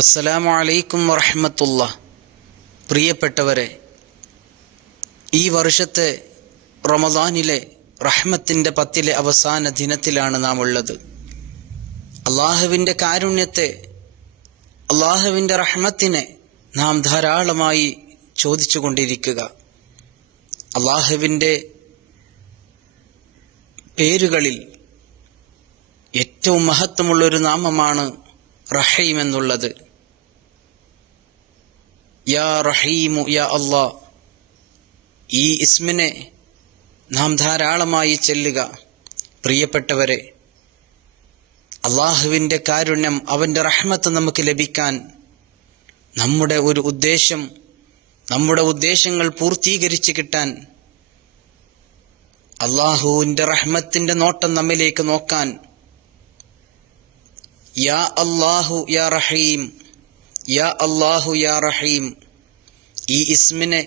അസ്സലാമു അലൈക്കും വറഹ്മത്തുള്ളാഹ്. പ്രിയപ്പെട്ടവരെ, ഈ വർഷത്തെ റമദാനിലെ റഹ്മത്തിൻ്റെ 10 അവസാന ദിനത്തിലാണ് നാം ഉള്ളത്. അള്ളാഹുവിൻ്റെ കാരുണ്യത്തെ, അള്ളാഹുവിൻ്റെ റഹ്മത്തിനെ നാം ധാരാളമായി ചോദിച്ചു കൊണ്ടിരിക്കുക. അള്ളാഹുവിൻ്റെ പേരുകളിൽ ഏറ്റവും മഹത്വമുള്ളൊരു നാമമാണ് റഹീം എന്നുള്ളത്. യാ റഹീമു യാ അല്ലാ, ഈ ഇസ്മിനെ നാം ധാരാളമായി ചൊല്ലുക. പ്രിയപ്പെട്ടവരെ, അള്ളാഹുവിൻ്റെ കാരുണ്യം, അവൻ്റെ റഹ്മത്ത് നമുക്ക് ലഭിക്കാൻ നമ്മുടെ ഒരു ഉദ്ദേശം, നമ്മുടെ ഉദ്ദേശങ്ങൾ പൂർത്തീകരിച്ച് കിട്ടാൻ, അള്ളാഹുവിൻ്റെ റഹ്മത്തിൻ്റെ നോട്ടം നമ്മിലേക്ക് നോക്കാൻ, യാ അല്ലാഹു യാ റഹീം, യാ അല്ലാഹു യാ റഹീം, ഈ ഇസ്മിനെ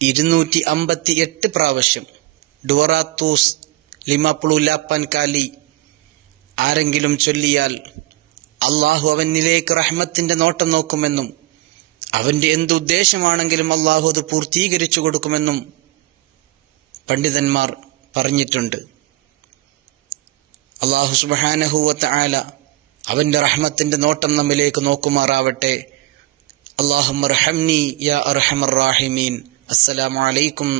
258 പ്രാവശ്യം ഡുവറാത്തൂസ് ലിമാപ്പുളു ലാപ്പാൻ കാലി ആരെങ്കിലും ചൊല്ലിയാൽ അള്ളാഹു അവനിലേക്ക് റഹ്മത്തിന്റെ നോട്ടം നോക്കുമെന്നും അവന്റെ എന്തുദ്ദേശമാണെങ്കിലും അള്ളാഹു അത് പൂർത്തീകരിച്ചു കൊടുക്കുമെന്നും പണ്ഡിതന്മാർ പറഞ്ഞിട്ടുണ്ട്. അള്ളാഹു സുബ്ഹാനഹു വ തആല അവന്റെ റഹ്മത്തിന്റെ നോട്ടം നമ്മിലേക്ക് നോക്കുമാറാവട്ടെ. അല്ലാഹുമ്മർഹംനി യാ അർഹമർ റാഹിമീൻ. അസ്സലാമു അലൈക്കും